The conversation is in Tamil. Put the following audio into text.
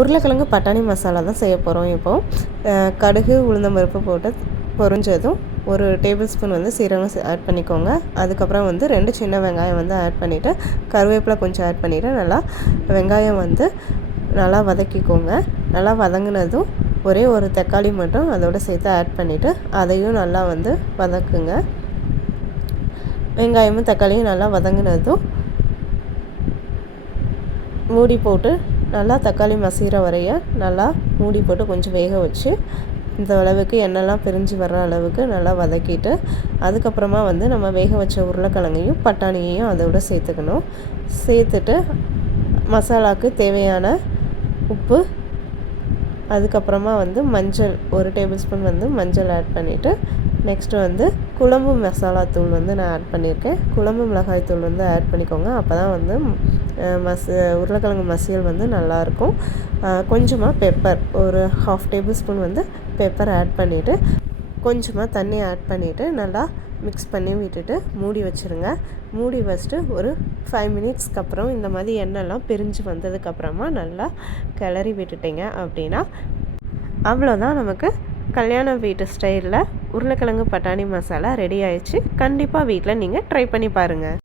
உருளைக்கிழங்கு பட்டாணி மசாலா தான் செய்ய போகிறோம். இப்போது கடுகு உளுந்தம் பருப்பு போட்டு பொரிஞ்சதும் ஒரு டேபிள் ஸ்பூன் வந்து சீரகம் ஆட் பண்ணிக்கோங்க. அதுக்கப்புறம் வந்து 2 சின்ன வெங்காயம் வந்து ஆட் பண்ணிவிட்டு கருவேப்பிலை கொஞ்சம் ஆட் பண்ணிவிட்டு நல்லா வெங்காயம் வந்து நல்லா வதக்கிக்கோங்க. நல்லா வதங்கினதும் ஒரே ஒரு தக்காளி மட்டும் அதோடு சேர்த்து ஆட் பண்ணிவிட்டு அதையும் நல்லா வந்து வதக்குங்க. வெங்காயமும் தக்காளியும் நல்லா வதங்கினதும் மூடி போட்டு நல்லா தக்காளி மசிகிற வரைய நல்லா மூடி போட்டு கொஞ்சம் வேக வச்சு இந்த அளவுக்கு எண்ணெய்லாம் பிரிஞ்சு வர்ற அளவுக்கு நல்லா வதக்கிட்டு அதுக்கப்புறமா வந்து நம்ம வேக வச்ச உருளைக்கிழங்கையும் பட்டாணியையும் அதோடு சேர்த்துக்கணும். சேர்த்துட்டு மசாலாவுக்கு தேவையான உப்பு, அதுக்கப்புறமா வந்து மஞ்சள் ஒரு டேபிள் ஸ்பூன் வந்து மஞ்சள் ஆட் பண்ணிவிட்டு நெக்ஸ்ட்டு வந்து குழம்பு மசாலா தூள் வந்து நான் ஆட் பண்ணியிருக்கேன். குழம்பு மிளகாய் தூள் வந்து ஆட் பண்ணிக்கோங்க. அப்போ தான் வந்து உருளைக்கிழங்கு மசியல் வந்து நல்லாயிருக்கும். கொஞ்சமாக பெப்பர் ஒரு 1/2 டேபிள் ஸ்பூன் வந்து பெப்பர் ஆட் பண்ணிவிட்டு கொஞ்சமாக தண்ணி ஆட் பண்ணிவிட்டு நல்லா மிக்ஸ் பண்ணி விட்டுட்டு மூடி வச்சுருங்க. மூடி வச்சுட்டு ஒரு 5 மினிட்ஸ்க்கு அப்புறம் இந்த மாதிரி எண்ணெய்லாம் பிரிஞ்சு வந்ததுக்கப்புறமா நல்லா கிளறி விட்டுட்டிங்க அப்படின்னா அவ்வளோதான், நமக்கு கல்யாண வீட்டு ஸ்டைலில் உருளைக்கிழங்கு பட்டாணி மசாலா ரெடி ஆயிடுச்சு. கண்டிப்பாக வீட்டில் நீங்கள் ட்ரை பண்ணி பாருங்கள்.